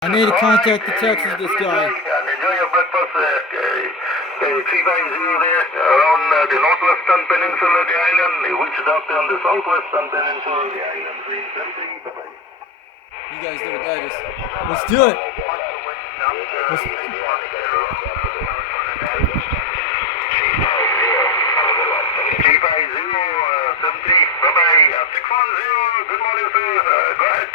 I need to contact the Texas this guy. Enjoy your breakfast, Chief IZU there on the northwestern peninsula of the island. The witch doctor on the southwestern peninsula of the island. You guys know what that is. Let's do it. Chief IZU, 70, bye-bye. 610, good morning, sir. Go ahead.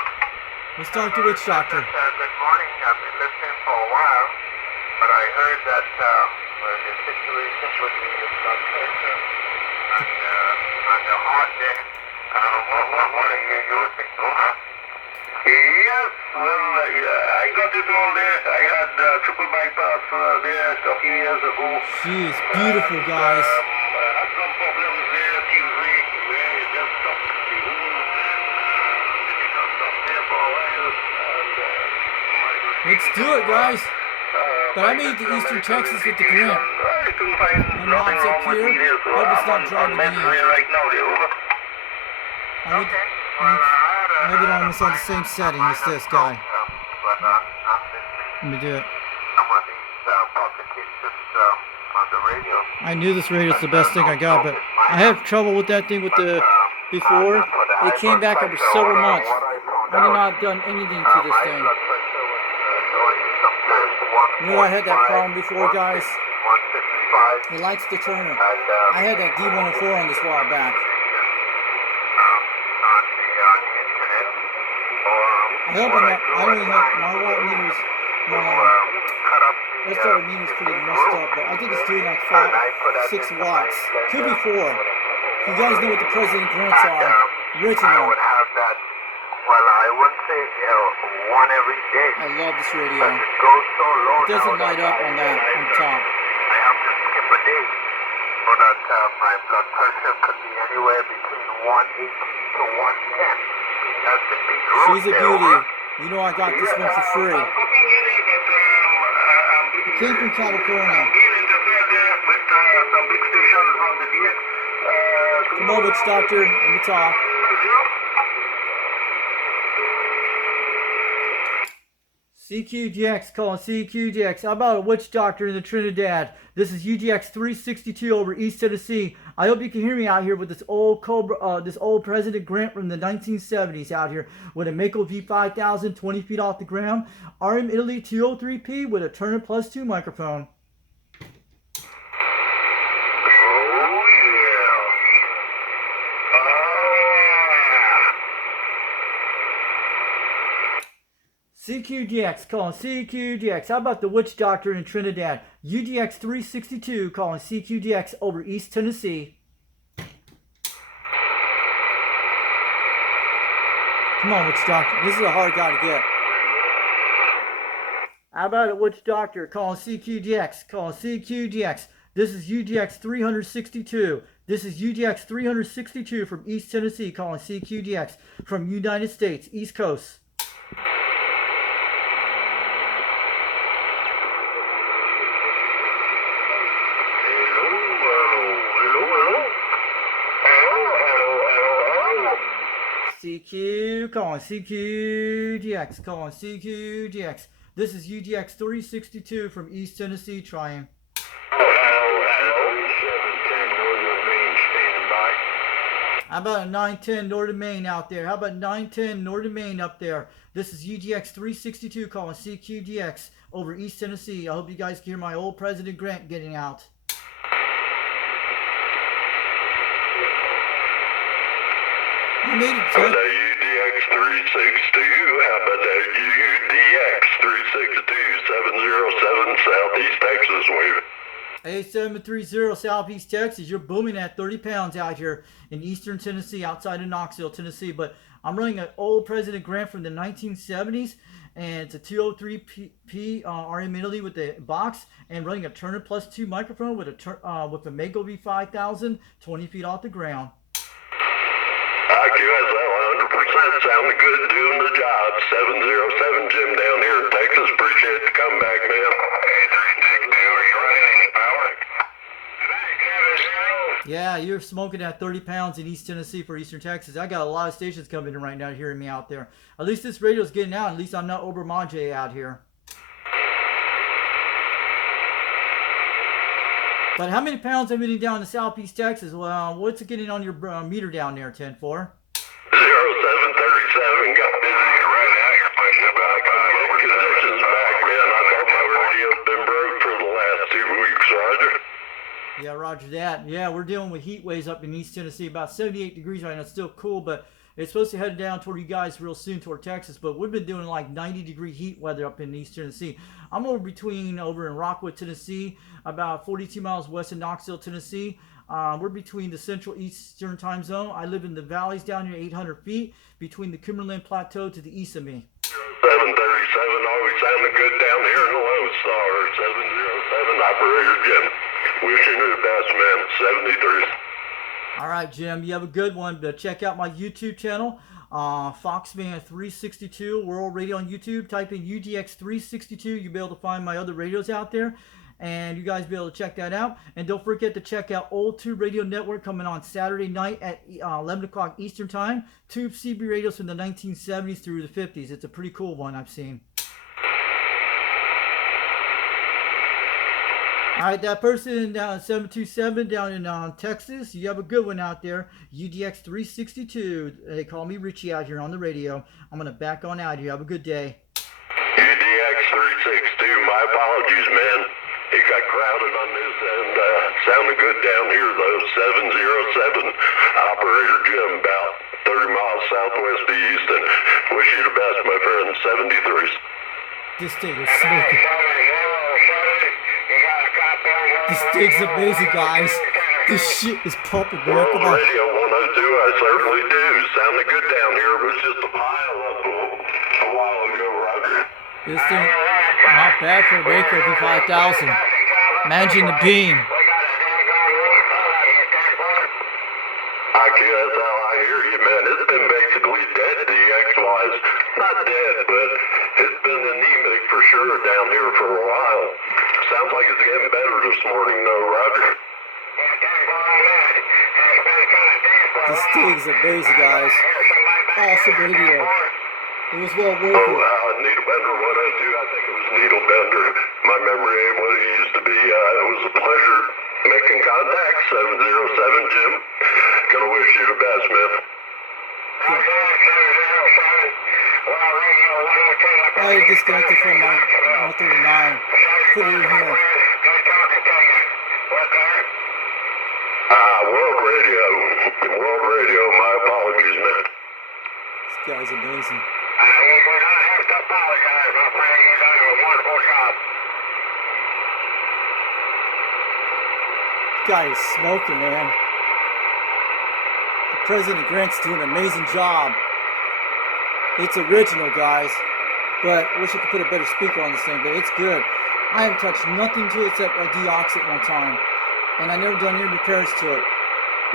Let's talk to Witch Doctor. Good morning. I've been listening for a while, but I heard that the situation with the blood pressure and the heart there. What are you using? Yes, well, I got it all there. I had triple bypass there a few years ago. She is beautiful, guys. Had some problems there Tuesday. Just stopped the whole difficult stuff there for a while. Let's do it, guys. But I made it to Eastern Texas with the grant. I couldn't find And nothing lots up wrong with here. me there, so Hope it's I'm not on driving meds me. there right now there, over. Okay. Well, I have it on this on the same setting as this guy. But I'm Let listening me do it. to some of these publications on the radio. I knew this radio's the best thing I got, but I had trouble with that thing with the before. It came back after several months. I did not done anything to this thing. You know I had that problem before, guys? It likes to turn it. I had that D104 on this a while back. I hope I'm not, I only have my watt meters, my SR meter's pretty messed up, but I think it's doing like 6 watts. Could be 4. You guys know what the President grants are. Original. Well, I wouldn't say one every day. I love this radio. But it goes so low. It doesn't light up on that on top. I have to skip a day so that my blood pressure could be anywhere between 180 to 110. That's the big road. She's a beauty. You know I got this one for free. It came from California. Come on, Witch Doctor. Let me talk. CQDX calling CQDX. How about a Witch Doctor in the Trinidad? This is UGX 362 over East Tennessee. I hope you can hear me out here with this old Cobra, this old President Grant from the 1970s out here with a Mako V5000, 20 feet off the ground. RM Italy 203P with a Turner Plus 2 microphone. CQDX calling CQDX. How about the Witch Doctor in Trinidad? UGX 362 calling CQDX over East Tennessee. Come on, Witch Doctor. This is a hard guy to get. How about a Witch Doctor calling CQDX? Calling CQDX. This is UGX 362. This is UGX 362 from East Tennessee calling CQDX from United States, East Coast. CQ, calling CQDX, calling CQDX. This is UGX 362 from East Tennessee, trying. How about a 910 Northern Maine out there? How about 910 Northern Maine up there? This is UGX 362 calling CQDX over East Tennessee. I hope you guys can hear my old President Grant getting out. I made it, How about that UDX 362? How about that UDX 362 707 Southeast Texas wave? A730 Southeast Texas. You're booming at 30 pounds out here in Eastern Tennessee, outside of Knoxville, Tennessee. But I'm running an old President Grant from the 1970s, and it's a 203P RM Italy with the box, and running a Turner Plus 2 microphone with a Mako V5000, 20 feet off the ground. IQS, that 100% sounding good, doing the job. 707 Jim down here in Texas. Appreciate the comeback, man. Yeah, you're smoking at 30 pounds in East Tennessee for Eastern Texas. I got a lot of stations coming in right now hearing me out there. At least this radio's getting out. At least I'm not Obermanje out here. But how many pounds am I getting down to Southeast Texas? Well, what's it getting on your meter down there, 10-4? 0737 got busy right now. You're pushing it back. Conditions back, man. I thought my radio's been broke for the last 2 weeks, Roger. Yeah, roger that. Yeah, we're dealing with heat waves up in East Tennessee. About 78 degrees right now. It's still cool, but it's supposed to head down toward you guys real soon toward Texas. But we've been doing like 90-degree heat weather up in East Tennessee. I'm over in Rockwood, Tennessee, about 42 miles west of Knoxville, Tennessee. We're between the Central Eastern Time Zone. I live in the valleys down here, 800 feet, between the Cumberland Plateau to the east of me. 737 always sounding good down here in the Lone Star. 707 Operator Jim. Wishing you the best, man. 73. All right, Jim, you have a good one. But check out my YouTube channel, Foxman 362 World Radio on YouTube. Type in UDX 362. You'll be able to find my other radios out there. And you guys be able to check that out. And don't forget to check out Old Tube Radio Network coming on Saturday night at 11 o'clock Eastern Time. Tube CB radios from the 1970s through the 50s. It's a pretty cool one I've seen. All right, that person down 727 down in Texas, you have a good one out there. UDX 362. They call me Richie out here on the radio. I'm going to back on out here. Have a good day. UDX 362. My apologies, man. It got crowded on this end. Sounded good down here, though. 707 Operator Jim, about 30 miles southwest of Houston. Wish you the best, my friend. 73s. This thing is smoking. This thing's amazing, guys. This shit is pumping, man. World Come on. Radio 102, I certainly do. Sounded good down here. It was just a pile up a while ago, Roger. This thing, not bad for a Baker B5000. Imagine the beam. I guess I hear you, man. It's been basically dead, DX-wise. Not dead, but it's been anemic for sure down here for a while. Sounds like it's getting better this morning, though, Roger. This thing's amazing, guys. Awesome radio. It was well worth it. Needle Bender 102. I think it was Needle Bender. My memory ain't what it used to be. It was a pleasure making contact. 707 Jim. Gonna wish you the best, man. I disconnected from my 139. Put it in here. World Radio. World Radio. My apologies, man. This guy's amazing. You do not have to apologize, my friend. You've done a wonderful job. This guy is smoking, man. The President Grant's doing an amazing job. It's original, guys. But I wish I could put a better speaker on this thing, but it's good. I haven't touched nothing to it except a deox at one time. And I never done any repairs to it.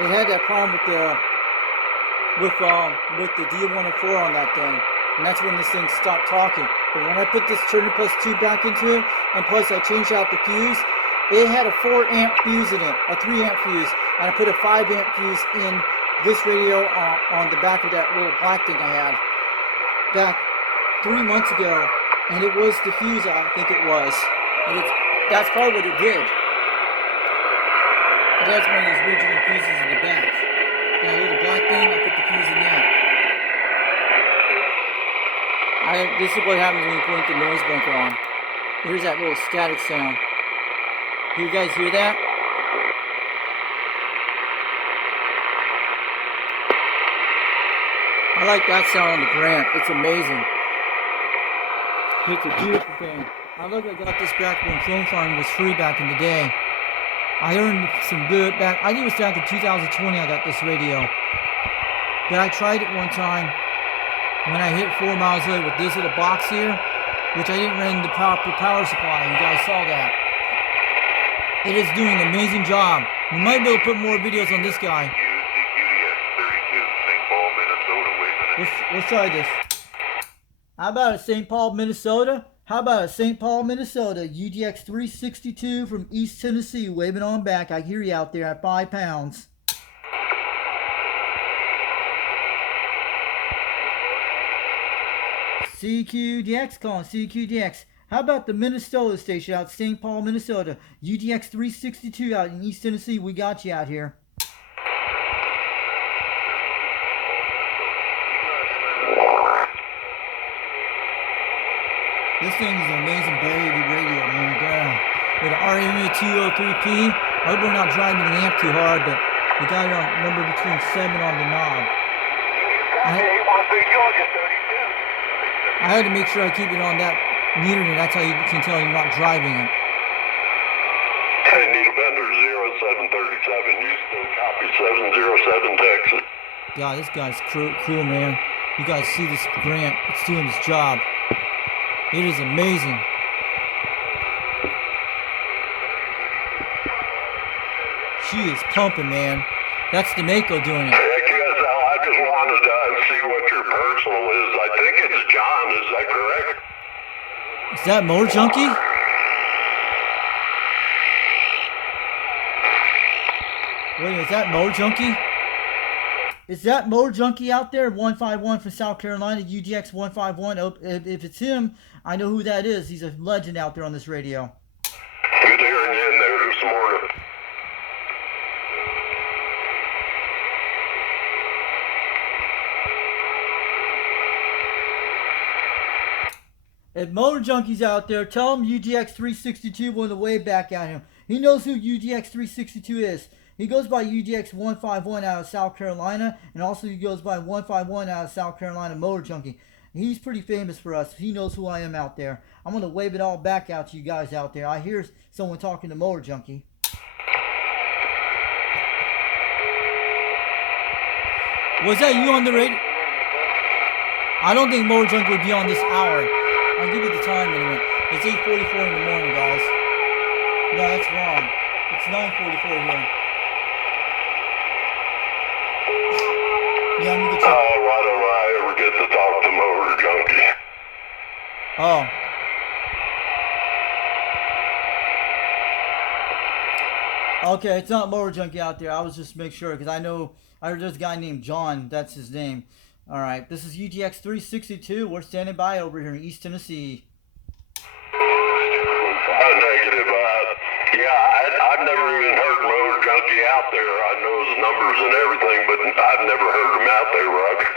It had that problem with the D104 on that thing. And that's when this thing stopped talking. But when I put this Turner Plus 2 back into it, and plus I changed out the fuse, it had a 4 amp fuse in it, a 3 amp fuse, and I put a 5 amp fuse in this radio on the back of that little black thing I had back 3 months ago, and it was the fuse, I think it was. And that's probably what it did. It has one of those original fuses in the back. That little black thing, I put the fuse in that. This is what happens when you put the noise bunker on. Here's that little static sound. Do you guys hear that? I like that sound on the Grant. It's amazing. It's a beautiful thing. I look, I got this back when phone phone was free back in the day. I earned some good back. I think it was back in 2020 I got this radio. But I tried it one time when I hit 4 miles away with this little box here, which I didn't run the power supply. You guys saw that. It is doing an amazing job. We might be able to put more videos on this guy. Let's try this. How about it, St. Paul, Minnesota? How about St. Paul, Minnesota, UDX 362 from East Tennessee, waving on back. I hear you out there at 5 pounds. CQDX calling CQDX. How about the Minnesota station out St. Paul, Minnesota, UDX 362 out in East Tennessee? We got you out here. This thing is an amazing baby radio, man. God. With an RMA 203P. I hope we're not driving the amp too hard, but we got it on number between 7 on the knob. I had to make sure I keep it on that meter, and that's how you can tell you're not driving it. Hey, Needlebender 0737, Houston, copy 707 Texas. God, this guy's cool, man. You guys see this Grant? It's doing its job. It is amazing. She is pumping, man. That's the Mako doing it. Heck yes, Al. I just wanted to see what your personal is. I think it's John. Is that correct? Is that Motor Junkie? Wait, is that Motor Junkie? Is that Motor Junkie out there? 151 from South Carolina, UGX 151. Oh, if it's him, I know who that is. He's a legend out there on this radio. Good hearing you in there this morning. If Motor Junkie's out there, tell him UGX 362 wanted to wave back at him. He knows who UGX 362 is. He goes by UGX 151 out of South Carolina, and also he goes by 151 out of South Carolina, Motor Junkie. He's pretty famous for us. He knows who I am out there. I'm going to wave it all back out to you guys out there. I hear someone talking to Motor Junkie. Was that you on the radio? I don't think Motor Junkie would be on this hour. I'll give you the time in a minute. It's 8:44 in the morning, guys. No, that's wrong. It's 9:44 here. Yeah, I'm gonna get you. Oh, why don't I ever get to talk to Motor Junkie? Oh. Okay, it's not Motor Junkie out there. I was just make sure because I know I heard there's a guy named John. That's his name. All right, this is UGX 362. We're standing by over here in East Tennessee. Negative. I've never even heard Motor Junkie out there. I know his numbers and everything, but I've never heard him out there, Roger.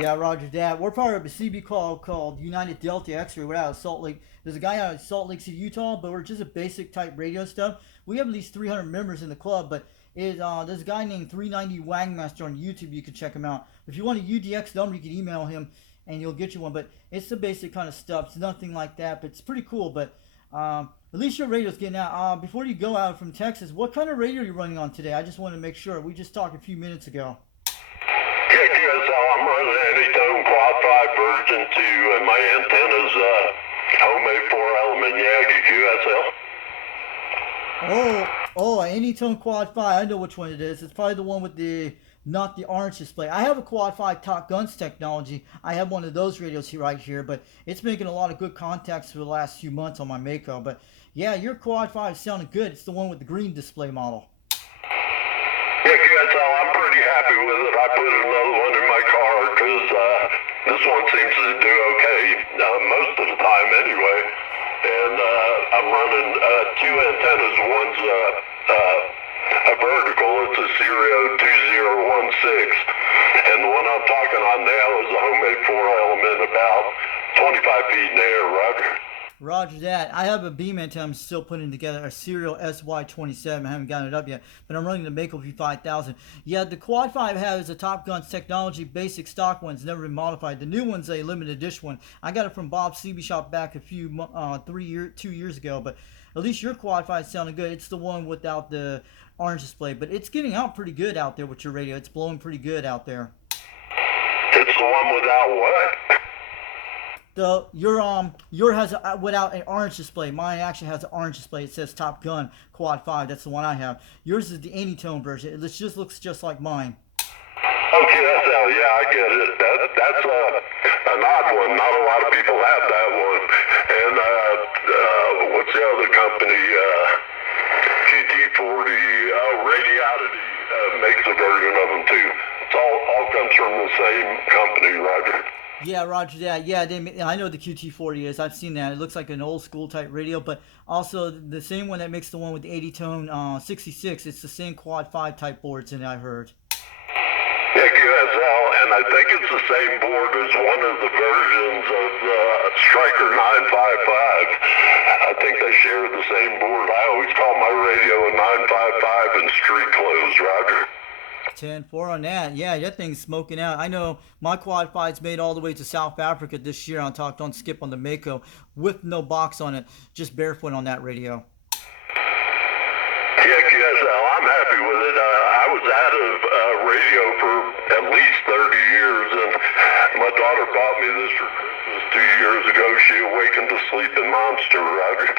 Yeah, Roger that. We're part of a CB called United Delta X-Ray. We're out of Salt Lake. There's a guy out of Salt Lake City, Utah, but we're just a basic type radio stuff. We have at least 300 members in the club, but there's a guy named 390 Wangmaster on YouTube. You can check him out. If you want a UDX number, you can email him and you'll get you one. But it's the basic kind of stuff. It's nothing like that, but it's pretty cool. But at least your radio's getting out. Before you go out from Texas, what kind of radio are you running on today? I just want to make sure. We just talked a few minutes ago. Heck yes, I'm running an Anytone Quad 5 version 2, and my antenna's homemade 4-element Yagi QSL. Oh, Anytone Quad 5. I know which one it is. It's probably the one with not the orange display. I have a Quad 5 Top Guns technology. I have one of those radios right here, but it's making a lot of good contacts for the last few months on my Mako. But yeah, your Quad 5 is sounding good. It's the one with the green display model. Yeah, QSL, I'm pretty happy with it. I put another one in my car because this one seems to do okay most of the time anyway. And I'm running 2 antennas. One's a vertical. It's a Serio 2016. And the one I'm talking on now is a homemade 4-element about 25 feet in the air, Roger. Roger that. I have a beam antenna I'm still putting together, a Serial SY27. I haven't gotten it up yet, but I'm running the Mako V5000. Yeah, the Quad 5 has a Top Guns technology, basic stock one's never been modified. The new one's a limited edition one. I got it from Bob's CB shop back a few 2 years ago, but at least your Quad 5 is sounding good. It's the one without the orange display, but it's getting out pretty good out there with your radio. It's blowing pretty good out there. It's the one without what? Your has without an orange display. Mine actually has an orange display. It says Top Gun Quad 5. That's the one I have. Yours is the Anytone version. It just looks just like mine. Okay, yeah, I get it. That's An odd one. Not a lot of people have that one. And what's the other company? QT40. Radiotity makes a version of them too. It's all comes from the same company, Roger. Yeah, Roger that. Yeah, I know the QT40 is. I've seen that. It looks like an old school type radio, but also the same one that makes the one with the 80 tone 66. It's the same quad 5 type boards, and I heard. Yeah, QSL, and I think it's the same board as one of the versions of the Striker 955. I think they share the same board. I always call my radio a 955 in street clothes, Roger. 10-4 on that. Yeah, that thing's smoking out. I know my quad 5's made all the way to South Africa this year. On Talk Don't Skip on the Mako with no box on it, just barefoot on that radio. Yeah, QSL, I'm happy with it. I was out of radio for at least 30 years, and my daughter bought me this for Christmas 2 years ago. She awakened a sleeping monster, Roger.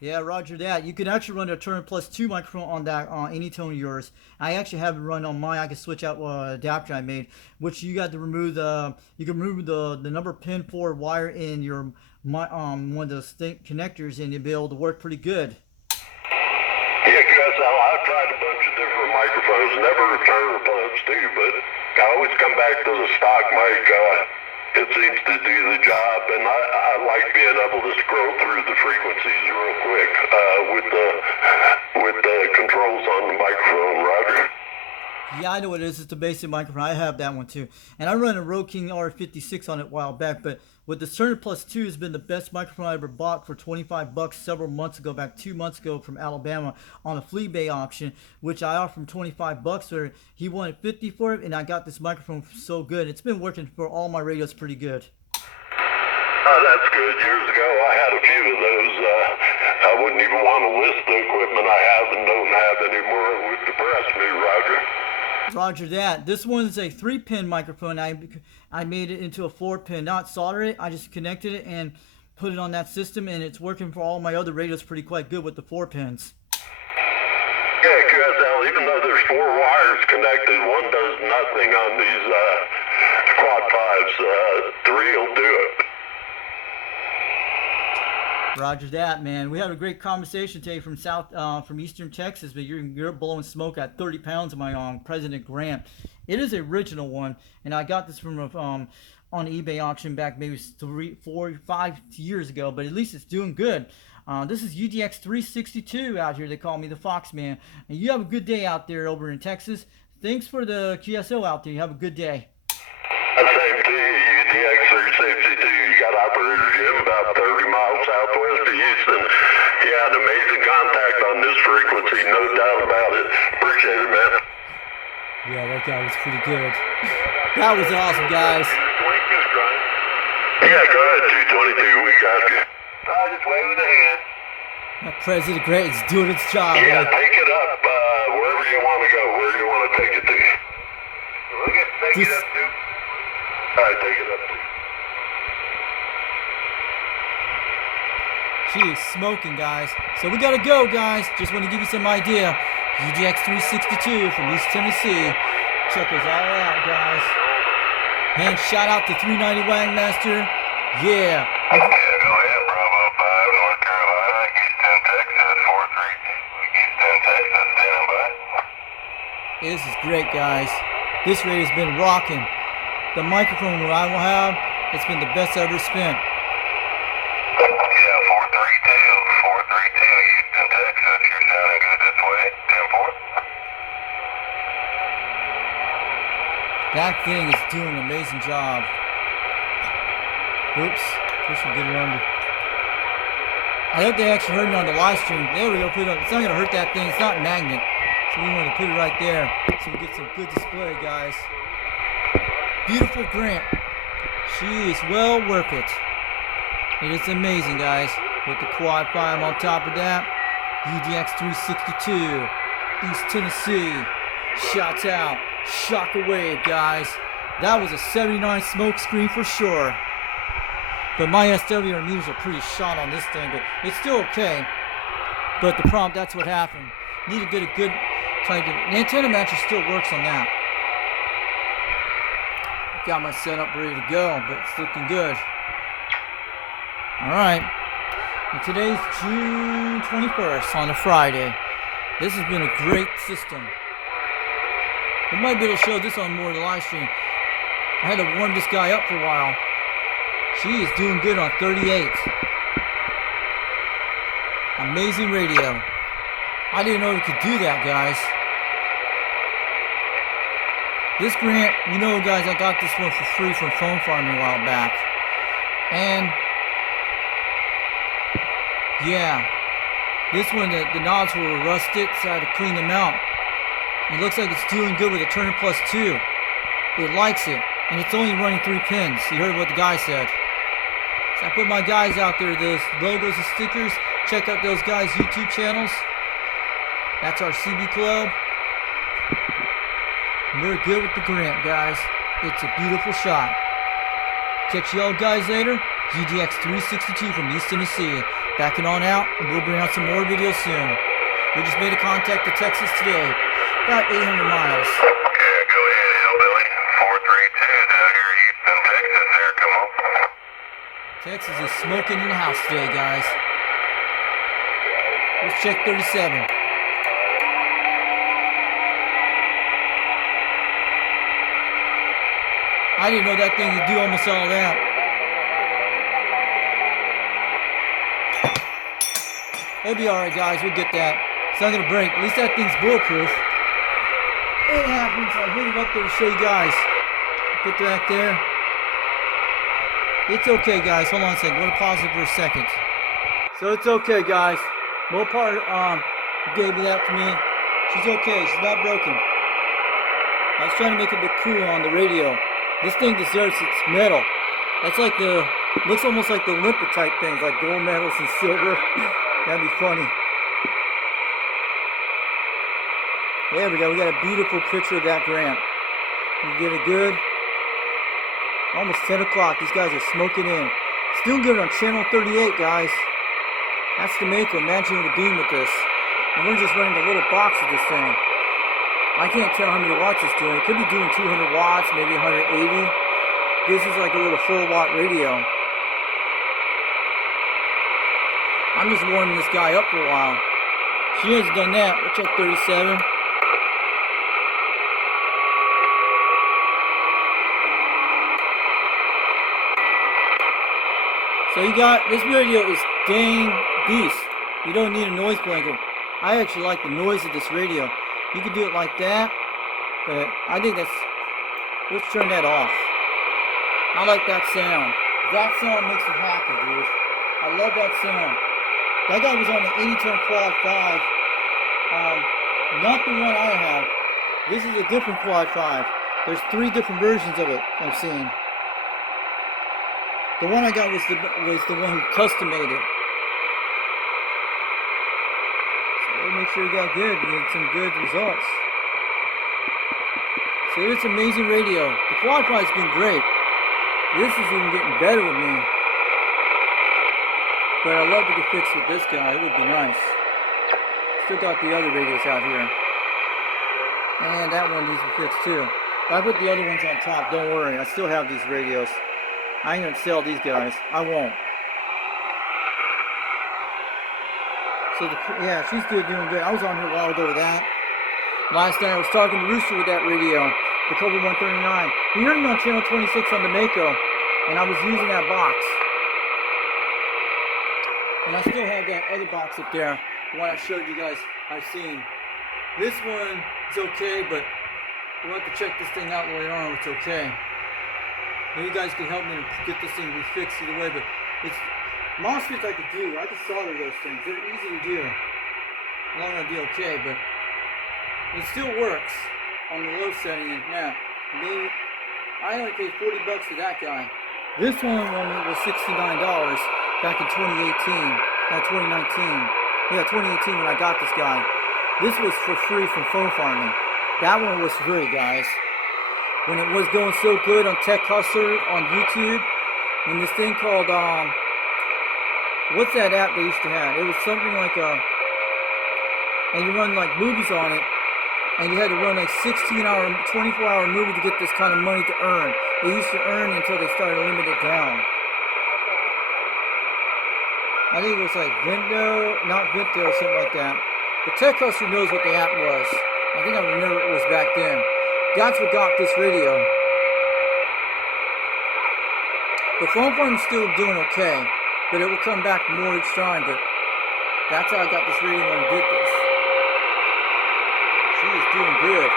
Yeah, Roger that. You can actually run a Turner Plus 2 microphone on that any tone of yours. I actually have it run on mine. I can switch out adapter I made, which you got to remove the number pin 4 wire in your one of those connectors, and you'll be able to work pretty good. Yeah, QSL, I've tried a bunch of different microphones, never Turner Plus 2, but I always come back to the stock mic. It seems to do the job, and I like being able to scroll through the frequencies real quick with the controls on the microphone, Roger. Yeah, I know what it is. It's the basic microphone. I have that one too. And I run a Rode King R56 on it a while back, but with the Turner Plus 2 has been the best microphone I ever bought for $25 several months ago, back 2 months ago from Alabama on a flea bay auction, which I offered him $25 for it. He wanted $50 for it, and I got this microphone so good. It's been working for all my radios pretty good. Oh, that's good. Years ago, I had a few of those. I wouldn't even want to list the equipment I have and don't have anymore. It would depress me, Roger. Roger that. This one's a 3-pin microphone. I made it into a 4-pin, not solder it. I just connected it and put it on that system, and it's working for all my other radios pretty quite good with the 4 pins. Yeah, QSL, even though there's 4 wires connected, one does nothing on these quad 5s. 3 will do it. Roger that, man. We had a great conversation today from from Eastern Texas, but you're blowing smoke at 30 pounds of my President Grant. It is an original one, and I got this from on eBay auction back maybe 3, 4, 5 years ago, but at least it's doing good. This is UDX 362 out here. They call me the Fox Man. And you have a good day out there over in Texas. Thanks for the QSO out there. You have a good day. Same to you, UDX 362. You got Operator Jim about 30 miles southwest of Houston. Yeah, an amazing contact on this frequency, no doubt about it. Appreciate it, man. Yeah, that guy was pretty good. That was awesome, guys. Yeah, go ahead, 222. We got you. Just wave with the hand. That President Grant is doing its job. Yeah, man. take it up wherever you want to go, where you want to take it to. Take it up to. All right, take it up to. She is smoking, guys. So we gotta go, guys. Just want to give you some idea. UGX 362 from East Tennessee. Check us all out, guys. And shout out to 390 Wagmaster. Yeah. Go ahead, Bravo 5, North Carolina, Houston, Texas, 432, Houston, Texas, standing by. This is great, guys. This radio's been rocking. The microphone that I will have, it's been the best I ever spent. Yeah, 432, Houston, Texas, you're sounding good this way, 10-4. That thing is doing an amazing job. Oops. This will get it under. I hope they actually heard me on the live stream. There we go. Put it on. It's not going to hurt that thing. It's not a magnet. So we want to put it right there so we get some good display, guys. Beautiful Grant. She is well worth it. It is amazing, guys. With the quad 5 on top of that. UDX 362. East Tennessee. Shots out. Shockwave, guys. That was a 79 smoke screen for sure. But my SWR meters are pretty shot on this thing, but it's still okay. But the problem, that's what happened. Need to get a good type of... The antenna matcher still works on that. got my setup ready to go, but it's looking good. Alright, and today's June 21st on a Friday. This has been a great system. We might be able to show this on more of the live stream. I had to warm this guy up for a while. She is doing good on 38. Amazing radio. I didn't know we could do that, guys. This grant, you know, guys, I got this one for free from Phone Farming a while back. And yeah, this one, the knobs were rusted, so I had to clean them out. It looks like it's doing good with a Turner Plus 2. It likes it, and it's only running 3 pins. You heard what the guy said. So I put my guys out there, those logos and stickers. Check out those guys' YouTube channels. That's our CB Club. We're good with the grant, guys. It's a beautiful shot. Catch y'all guys later. GDX 362 from East Tennessee. Backing on out, and we'll bring out some more videos soon. We just made a contact to Texas today. About 800 miles. Yeah, go ahead, Hillbilly. 432 down here in Houston, Texas. There, come on. Texas is smoking in the house today, guys. Let's check 37. I didn't know that thing could do almost all that. It'll be alright, guys. We'll get that. It's not going to break. At least that thing's bulletproof. It happens. I hit it up there to show you guys. Put that there. It's okay, guys. Hold on a second. We're going to pause it for a second. So it's okay, guys. Mopar gave me that to me. She's okay. She's not broken. I was trying to make it look cool on the radio. This thing deserves its medal. That's like looks almost like the Olympic type things, like gold medals and silver. That'd be funny. There we go. We got a beautiful picture of that grant. We get it good. Almost 10 o'clock. These guys are smoking in. Still good on channel 38, guys. That's the maker. Imagine the beam with this. And we're just running a little box of this thing. I can't tell how many watts it's doing. It could be doing 200 watts, maybe 180. This is like a little 4-watt radio. I'm just warming this guy up for a while. She hasn't done that. We'll check 37. So you got, this radio is dang beast. You don't need a noise blanket. I actually like the noise of this radio. You can do it like that, but I think that's, let's turn that off. I like that sound. That sound makes me happy, dude. I love that sound. That guy was on the 80-turn quad 5. Not the one I have. This is a different quad 5. There's 3 different versions of it I've seen. The one I got was the one who custom made it. Make sure you got good. You get some good results. So it's amazing radio. The quad five's been great. This is even getting better with me. But I love to get fixed with this guy. It would be nice. Still got the other radios out here. And that one needs to be fixed too. But I put the other ones on top. Don't worry. I still have these radios. I ain't gonna sell these guys. I won't. So yeah, she's still doing good. I was on here a while ago with that. Last night I was talking to Rooster with that radio, the Cobra 139. He heard me on channel 26 on the Mako, and I was using that box. And I still have that other box up there, the one I showed you guys I've seen. This one is okay, but we'll have to check this thing out later on if it's okay. Maybe you guys can help me to get this thing fixed either way, but it's MOSFETs I could do. I could solder those things. They're easy to do. As long as I'll be okay, but it still works on the low setting. And now, maybe I only paid $40 for that guy. This one was $69 back in 2018. 2019. Yeah, 2018 when I got this guy. This was for free from Phone Farming. That one was free, guys. When it was going so good on Tech Hustler on YouTube, when this thing called what's that app they used to have? It was something like and you run like movies on it, and you had to run like 16-hour, 24-hour movie to get this kind of money to earn. They used to earn until they started limiting it down. I think it was like not Vento, something like that. The tech hustler knows what the app was. I think I remember it was back then. That's what got this radio. The phone farm's still doing okay, but it will come back more each time. But that's how I got this radio when I did this. She is doing good.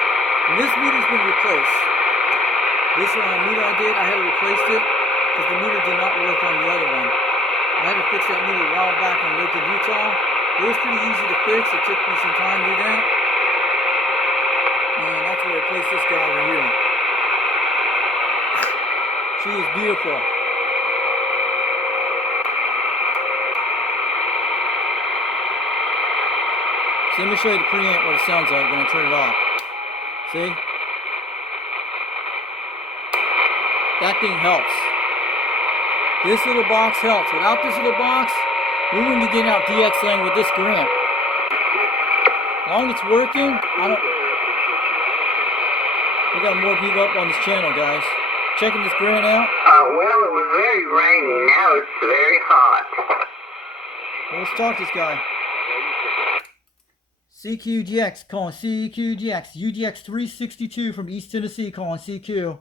And this meter's been replaced. This meter I did, I had to replace it because the meter did not work on the other one. I had to fix that meter a while back when I lived in Utah. It was pretty easy to fix. It took me some time to do that. And that's where I placed this guy right here. She is beautiful. So let me show you the preamp, what it sounds like when I turn it off. See? That thing helps. This little box helps. Without this little box, we wouldn't be getting out DX Lang with this grant. As long as it's working, we got more people up on this channel, guys. Checking this grant out. Well, it was very rainy. Now it's very hot. Well, let's talk to this guy. CQDX, calling CQDX. UDX 362 from East Tennessee, calling CQ.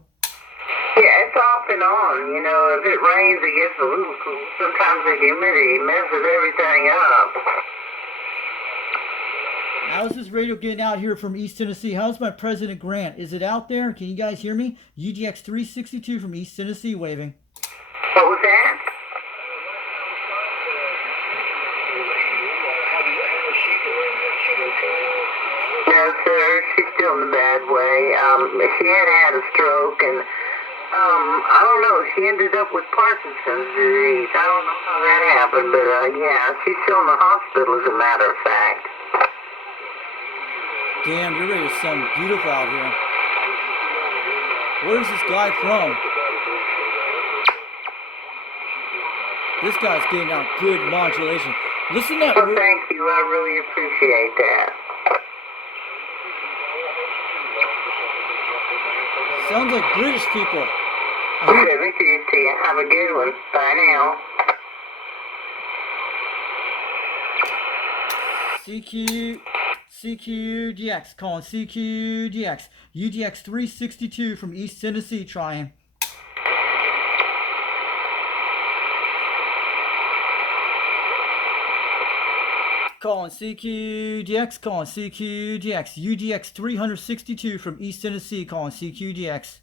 Yeah, it's off and on. You know, if it rains, it gets a little cool. Sometimes the humidity messes everything up. How's this radio getting out here from East Tennessee? How's my President Grant? Is it out there? Can you guys hear me? UGX 362 from East Tennessee waving. What was that? No, sir. She's still in a bad way. She had a stroke, and I don't know. She ended up with Parkinson's disease. I don't know how that happened, but yeah, she's still in the hospital, as a matter of fact. Damn, your radio sounds beautiful out here. Where's this guy from? This guy's getting out good modulation. Listen to that. Well, thank you. I really appreciate that. Sounds like British people. Thank you. Have a good one. Bye now. CQDX, calling CQDX. UGX 362 from East Tennessee, trying. Calling CQDX, calling CQDX. UGX 362 from East Tennessee, calling CQDX.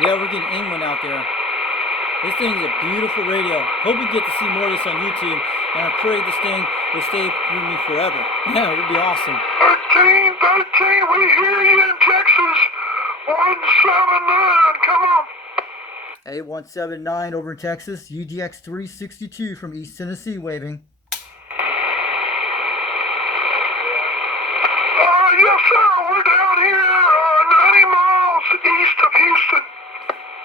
Yeah, we're getting England out there. This thing is a beautiful radio. Hope we get to see more of this on YouTube. And I pray this thing will stay with me forever. Yeah, it would be awesome. 13, we hear you in Texas. 179, come on. Hey, 179 over in Texas. UGX 362 from East Tennessee waving. Yes, sir. We're down here 90 miles east of Houston.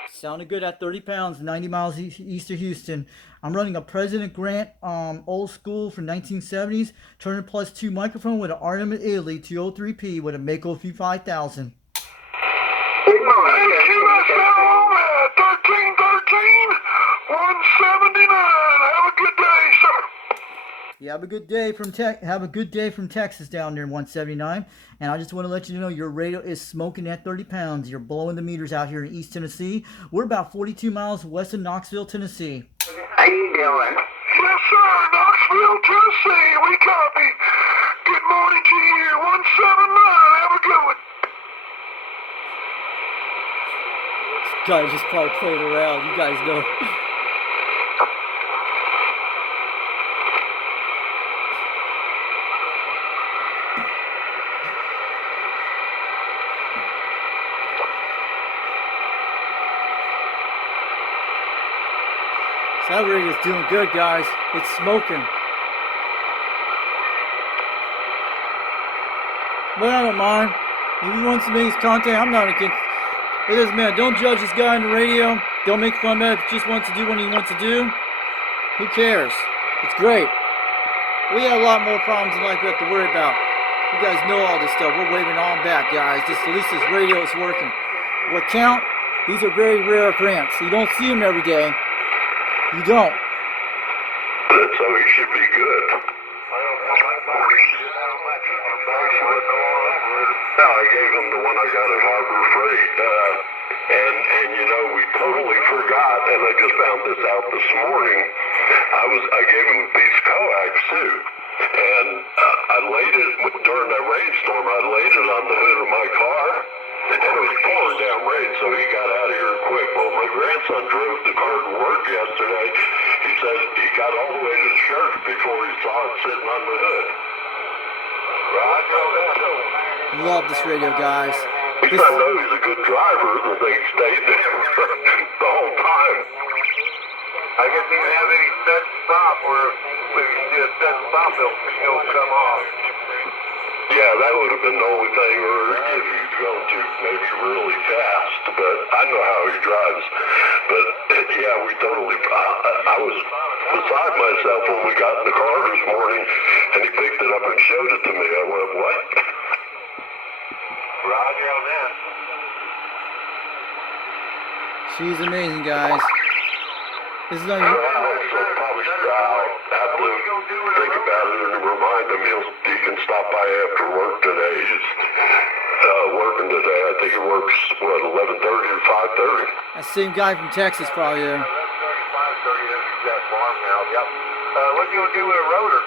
Sounded good at 30 pounds, 90 miles east of Houston. I'm running a President Grant old school from 1970s, Turner Plus 2 microphone with an RM in Italy 203P with a Mako V5000. Good morning. QSL at 1313 179. Have a good day, sir. Yeah, have a good day from Texas down there in 179. And I just want to let you know your radio is smoking at 30 pounds. You're blowing the meters out here in East Tennessee. We're about 42 miles west of Knoxville, Tennessee. How you doing? Yes, sir. Knoxville, Tennessee. We copy. Good morning to you. 179. Have a good one. This guy just probably played around. You guys know. That radio's doing good, guys. It's smoking. But I don't mind. If he wants to make his content, I'm not against it. Doesn't matter. Don't judge this guy on the radio. Don't make fun of it. If he just wants to do what he wants to do, who cares? It's great. We got a lot more problems in life we have to worry about. You guys know all this stuff. We're waving on back, guys. Just at least this radio is working. What count? These are very rare occurrences. You don't see them every day. You don't. So he should be good. No, I gave him the one I got at Harbor Freight. And you know, we totally forgot, and I just found this out this morning. I gave him a piece of coax too. And I laid it during that rainstorm. I laid it on the hood of my car, and it was pouring down rain, so he got out of here quick. Well, my grandson drove the car to work yesterday. He said he got all the way to the church before he saw it sitting on the hood. Love this radio, guys. At least I know he's a good driver. The thing stayed there the whole time. I guess he didn't have any set stop, or if you did a set stop, it'll come off. Yeah, that would have been the only thing, or if he's going to maybe really fast. But I know how he drives. But yeah, we totally. I was beside myself when we got in the car this morning, and he picked it up and showed it to me. I went, what? Roger on that. She's amazing, guys. This is not So probably I'll have to think about it and remind him he can stop by after work today. He's working today. I think he works, 11:30 or 5:30? that same guy from Texas, probably there. 11:30, 5:30 is that farm now. Yep. What you gonna do with a rotor?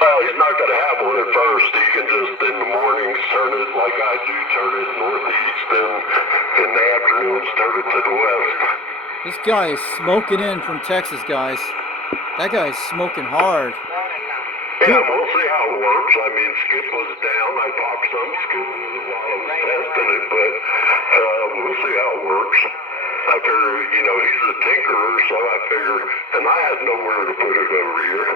Well, he's not going to have one at first. He can just, in the mornings, turn it like I do, turn it northeast, and in the afternoons, turn it to the west. This guy is smoking in from Texas, guys. That guy is smoking hard. Yeah, we'll see how it works. I mean, Skip was down. I popped some Skip while I was testing it, but we'll see how it works. I figure, you know, he's a tinkerer, so I figure, and I had nowhere to put it over here.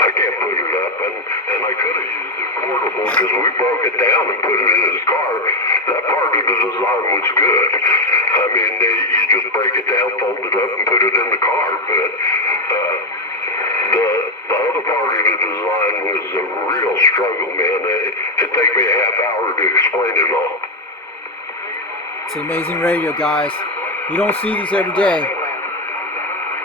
I can't put it up, and I could have used it portable because we broke it down and put it in his car. That part of the design was good. I mean, you just break it down, fold it up, and put it in the car. But the other part of the design was a real struggle, man. It'd take me a half hour to explain it all. It's an amazing radio, guys. You don't see these every day.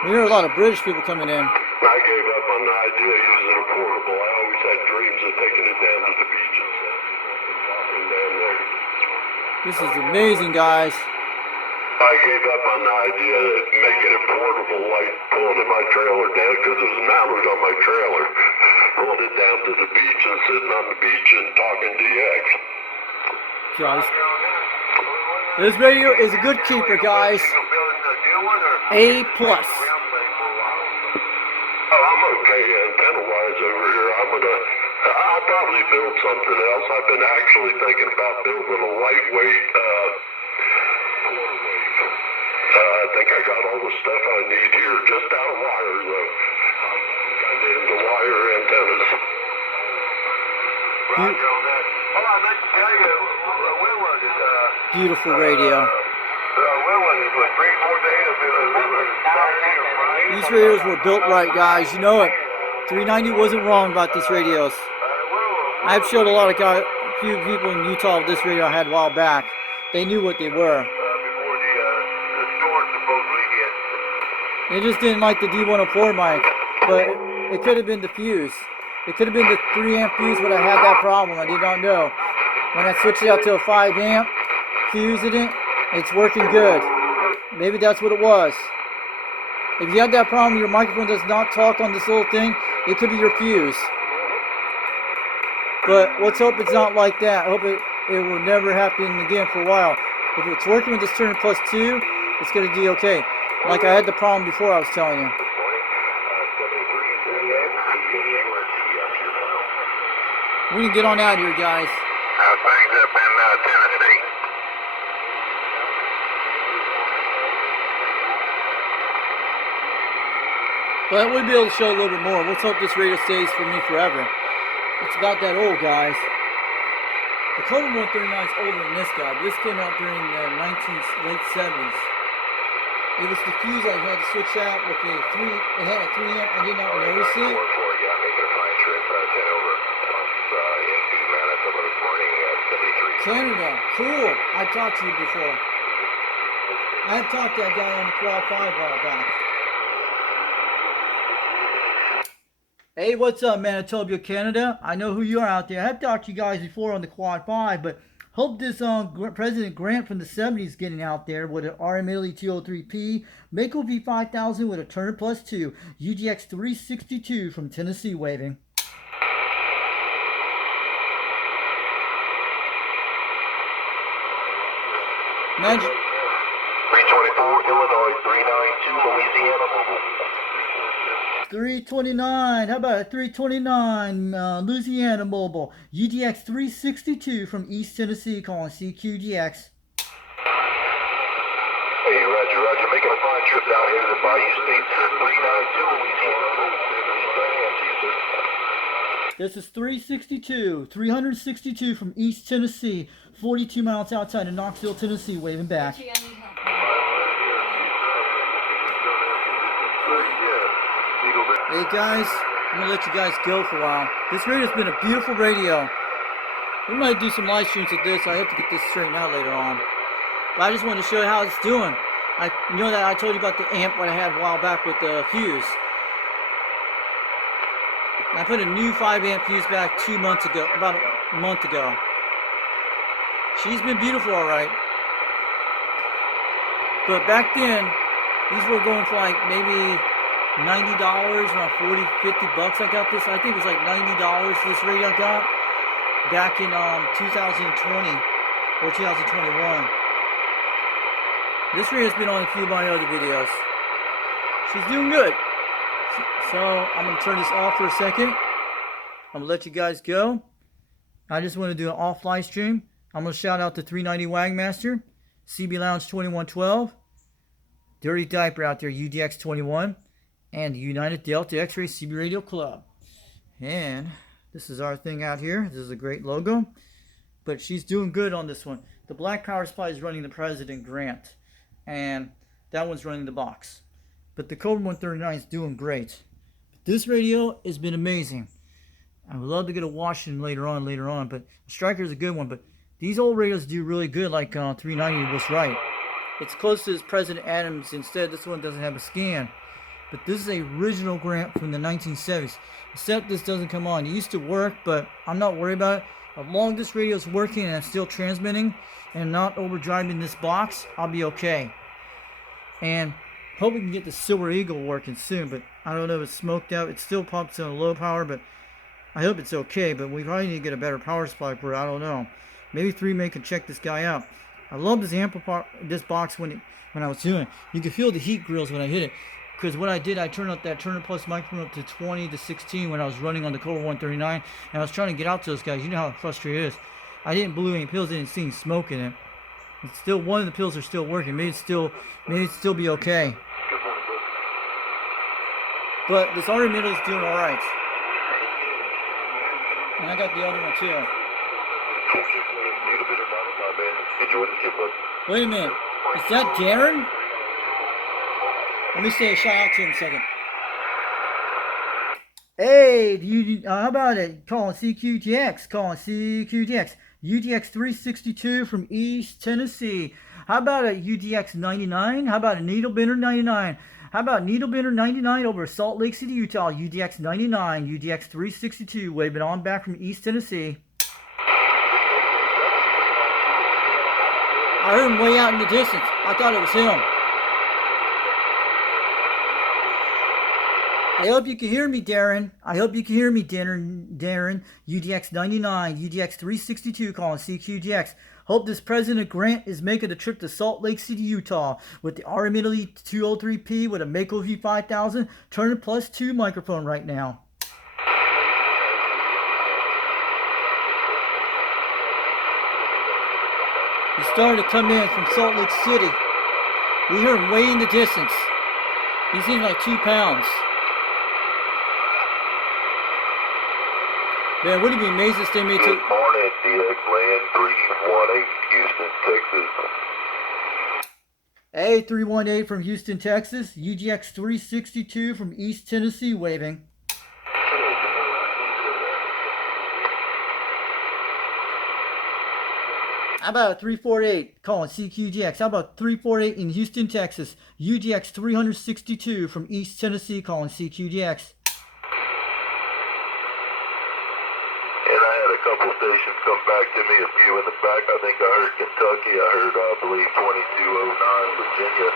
We hear a lot of British people coming in. I gave up on the idea of using a portable. I always had dreams of taking it down to the beach and walking down there. This is amazing, guys. I gave up on the idea of making it portable, like pulling in my trailer down, because it was mounted on my trailer. Pulling it down to the beach and sitting on the beach and talking DX. Guys, this radio is a good keeper, guys. A plus. Oh, I'm okay antenna-wise over here. I'll probably build something else. I've been actually thinking about building a lightweight quarter wave. I think I got all the stuff I need here, just out of wire, though. I'm kind of into wire antennas. Roger on that. Hold on, let me tell you, when was it? Beautiful radio. When was it? 3-4 days of Saturday or Friday? These radios were built right, guys. You know it. 390 wasn't wrong about these radios. I've showed a lot of guys, a few people in Utah with this radio I had a while back. They knew what they were. Before the storm supposedly hit. They just didn't like the D104 mic, but it could have been the fuse. It could have been the 3 amp fuse, but I had that problem. I did not know. When I switched it out to a 5 amp fuse in it, it's working good. Maybe that's what it was. If you had that problem, your microphone does not talk on this little thing, it could be your fuse. But let's hope it's not like that. I hope it will never happen again for a while. If it's working with this turn plus 2, it's going to be okay. Like I had the problem before I was telling you. We're going to get on out here, guys. How things up in Tennessee? But we'll be able to show a little bit more. Let's hope this radio stays for me forever. It's about that old, guys. The Cobra 139 is older than this guy, but this came out during the late 70s. It was the fuse I had to switch out with a 3, it had a 3 amp, I did not notice it. 4-4, yeah, making a fine trip, 10 over. Canada, cool. I talked to you before. I have talked to that guy on the Quad 5 a while back. Hey, what's up, Manitoba, Canada? I know who you are out there. I have talked to you guys before on the Quad 5, but hope this President Grant from the 70s getting out there with an RM Italy 203P, Mako V5000 with a Turner Plus 2, UGX 362 from Tennessee waving. Magic. 324 Illinois, 392 Louisiana mobile. 329. How about it? 329 Louisiana mobile. UGX 362 from East Tennessee calling CQGX. Hey, Roger, Roger. Making a fine trip down here to the Bayou State. 392 Louisiana. This is 362 from East Tennessee, 42 miles outside of Knoxville, Tennessee, waving back. Hey guys, I'm gonna let you guys go for a while. This radio's been a beautiful radio. We might do some live streams with this. I hope to get this straightened out later on. But I just wanted to show you how it's doing. You know that I told you about the amp what I had a while back with the fuse. I put a new 5 amp fuse back 2 months ago, about a month ago. She's been beautiful, alright. But back then, these were going for like maybe $90, around 40, 50 bucks. I got this. I think it was like $90 this radio I got back in 2020 or 2021. This radio's been on a few of my other videos. She's doing good. So I'm going to turn this off for a second. I'm going to let you guys go. I just want to do an off live stream. I'm going to shout out to 390 Wagmaster, CB Lounge 2112, Dirty Diaper out there, UDX 21, and the United Delta X-Ray CB Radio Club. And this is our thing out here. This is a great logo. But she's doing good on this one. The black power supply is running the President Grant. And that one's running the box. But the Cobra 139 is doing great. But this radio has been amazing. I would love to get a Washington later on. But Striker is a good one. But these old radios do really good, like 390 was right. It's close to his President Adams. Instead, this one doesn't have a scan. But this is a original Grant from the 1970s. Except this doesn't come on. It used to work, but I'm not worried about it. As long as this radio is working and I'm still transmitting and not overdriving this box, I'll be okay. And hope we can get the Silver Eagle working soon, but I don't know if it's smoked out. It still pumps on a low power, but I hope it's okay. But we probably need to get a better power supply for it. I don't know. Maybe 3May can check this guy out. I love this amplifier, this box when I was doing it. You can feel the heat grills when I hit it. Because what I did, I turned up that Turner Plus microphone up to 20 to 16 when I was running on the Cobra 139. And I was trying to get out to those guys. You know how frustrated it is. I didn't blow any pills, didn't see any smoke in it. It's still, one of the pills are still working. Maybe it'd still be okay. But this other middle is doing alright. And I got the other one too. Wait a minute. Is that Darren? Let me say a shout out to him a second. Hey, how about it? Calling CQGX. UGX 362 from East Tennessee. How about a UGX 99? How about a Needle Bender 99? How about Needle Bender 99 over Salt Lake City, Utah? UGX 99, UGX 362. Waving on back from East Tennessee. I heard him way out in the distance. I thought it was him. I hope you can hear me, Darren. Darren. UGX 99, UGX 362 calling CQGX. Hope this President Grant is making a trip to Salt Lake City, Utah with the RM Italy 203P with a Mako V5000 Turner Plus 2 microphone right now. He started to come in from Salt Lake City. We heard him way in the distance. He's in like 2 pounds. Man, wouldn't it be amazing if they made Good morning, DX Land 318, Houston, Texas. Hey, 318 from Houston, Texas. UGX 362 from East Tennessee waving. How about 348 calling CQGX? How about 348 in Houston, Texas? UGX 362 from East Tennessee calling CQGX. And I had a couple stations come back to me, a few in the back. I think I heard Kentucky. I heard, I believe, 2209 Virginia.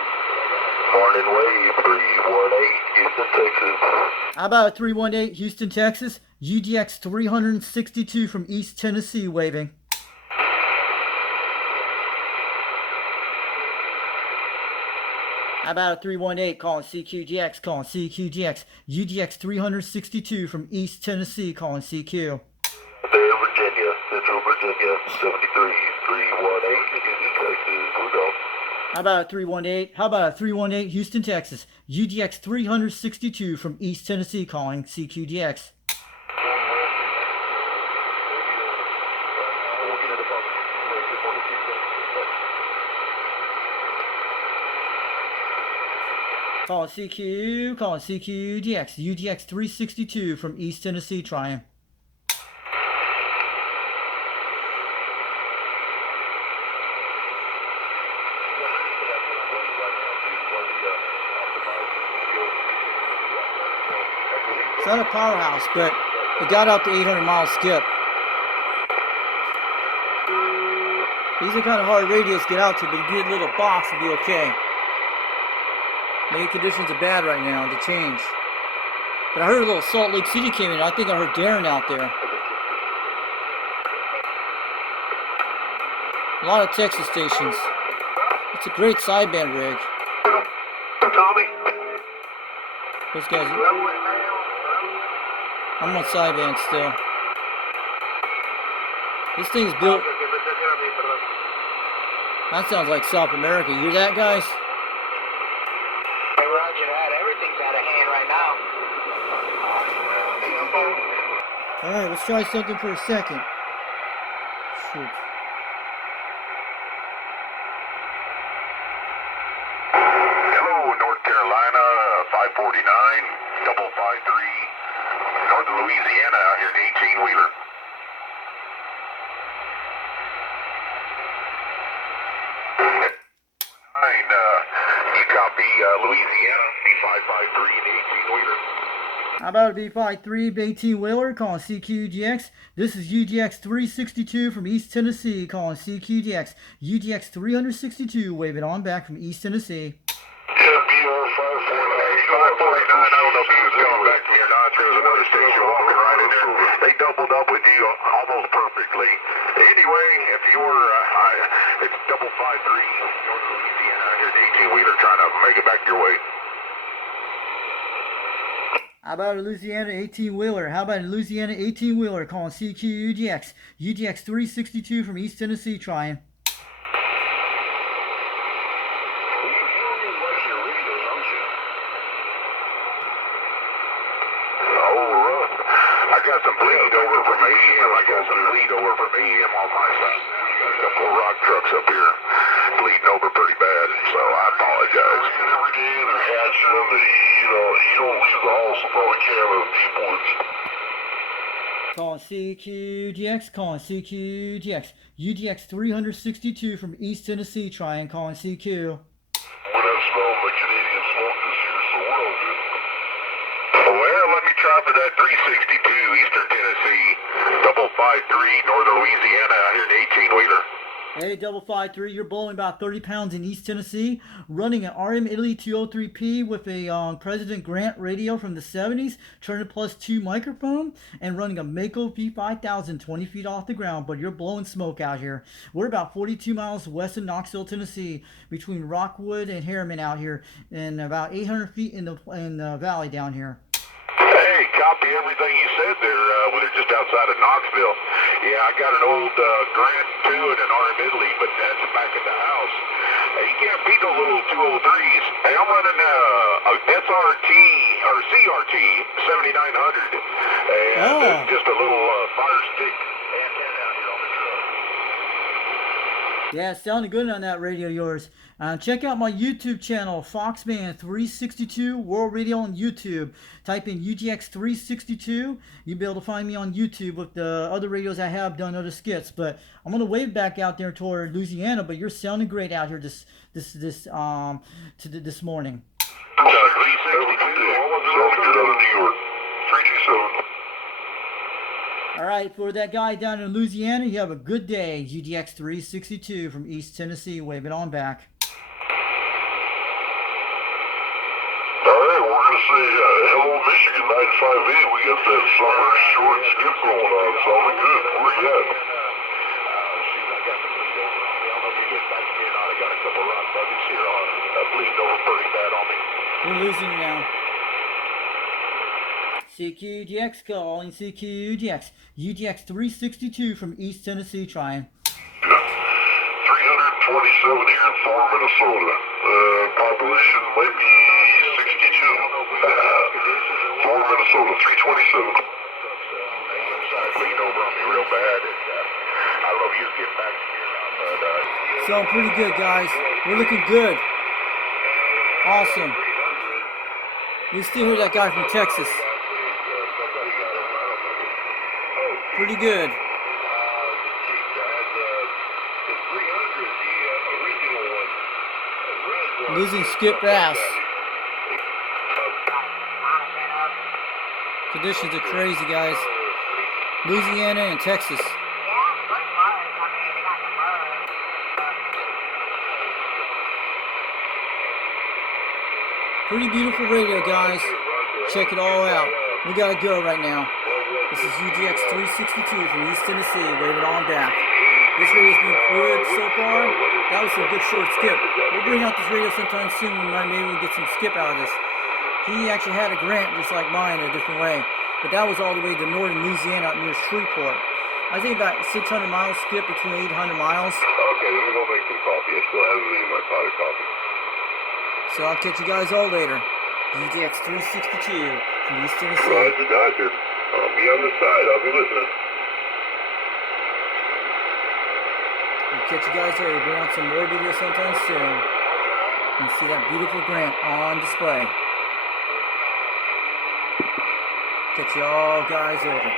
Morning wave, 318 Houston, Texas. How about 318 Houston, Texas? UGX 362 from East Tennessee waving. How about 318 calling CQGX, calling CQGX. UGX 362 from East Tennessee calling CQ. There, Virginia, Central Virginia, 73, 318 Houston, Texas. We're going. How about 318? How about 318 Houston, Texas? UGX 362 from East Tennessee calling CQGX. Calling CQ, calling CQGX, UGX 362 from East Tennessee trying. It's not a powerhouse, but it got out the 800-mile skip. These are kind of hard radios to get out to, but you get a little box, it'll be okay. Maybe conditions are bad right now to change. But I heard a little Salt Lake City came in. I think I heard Darren out there. A lot of Texas stations. It's a great sideband rig. Tommy? Those guys. I'm on sideband still. This thing's built. That sounds like South America. You hear that, guys? Roger that. Everything's out of hand right now. Alright, let's try something for a second. Shoot. Hello, North Carolina, 549, 553, Northern Louisiana, out here in 18-wheeler. You copy Louisiana, B553 and 18-wheeler. How about a B53 18-wheeler calling CQGX? This is UGX 362 from East Tennessee calling CQGX. UGX 362 waving on back from East Tennessee. Yeah, BR 549. I don't know if he was coming back to you or not. There's another station walking right in there. They doubled up with you almost perfectly. Anyway, if you were, it's 553 Northern Louisiana out here in 18-wheeler trying to make it back your way. How about a Louisiana 18-wheeler? How about a Louisiana 18-wheeler calling CQUGX? UGX 362 from East Tennessee trying. I got some bleed over from AEM. I got some bleed over from AEM on my side. I got a couple of rock trucks up here bleeding over pretty bad, so I apologize. Every day they're hatching them. You don't leave the house without a can of people. Calling CQGX, calling CQGX. UGX 362 from East Tennessee trying, calling CQ. We're not smelling the Canadian smoke this year, so we're all good. Well, let me try for that 362 Eastern Tennessee, 553 Northern Louisiana out here in 18-wheeler. Hey, 553, you're blowing about 30 pounds in East Tennessee, running an RM Italy 203P with a President Grant radio from the 70s, turning +2 microphone, and running a Mako P5000 20 feet off the ground, but you're blowing smoke out here. We're about 42 miles west of Knoxville, Tennessee, between Rockwood and Harriman out here, and about 800 feet in the valley down here. Hey, copy everything you said there. We're just outside of Knoxville. Yeah, I got an old Grant 2 and an RM Italy, but that's back at the house. You can't beat those little 203s. Hey, I'm running a SRT or CRT 7900, and just a little fire stick antenna out here on the truck. Yeah, it sounded good on that radio of yours. Check out my YouTube channel, Foxman362 World Radio on YouTube. Type in UGX362. You'll be able to find me on YouTube with the other radios I have done, other skits. But I'm gonna wave back out there toward Louisiana. But you're sounding great out here this morning. 362. Sounds good out of New York. 327. All right, for that guy down in Louisiana, you have a good day. UGX 362 from East Tennessee, wave it on back. All right, we're going to say hello, Michigan 958. We got that summer short skip going on. Sounding good. Where you at? Shoot, I got the bleed over on me. I don't know if you get back here or not. I got a couple rock buckets here on bleeding over pretty bad on me. We're losing you now. CQGX calling CQGX. UGX 362 from East Tennessee trying. 327 here in Thor, Minnesota. Population might be 62. Thor, Minnesota, 327. Bleeding over on me real bad. I love you to get back here. Sound pretty good, guys. We're looking good. Awesome. We still hear that guy from Texas. Pretty good. Losing Skip Bass. Conditions are crazy, guys. Louisiana and Texas. Pretty beautiful radio, guys. Check it all out. We gotta go right now. This is UGX 362 from East Tennessee. Wave it on back. This radio's been good so far. That was some good short skip. We'll bring out this radio sometime soon when maybe we'll get some skip out of this. He actually had a grant just like mine in a different way. But that was all the way to northern Louisiana out near Shreveport. I think about 600 miles skip between 800 miles. Okay, let me go make some coffee. I still have it in my pot of coffee. So I'll catch you guys all later. UGX 362 from East Tennessee. Roger, Dodger. I'll be on the side. I'll be listening. We'll catch you guys later. Bring out some more videos sometime soon. And see that beautiful grant on display. Catch you all guys later.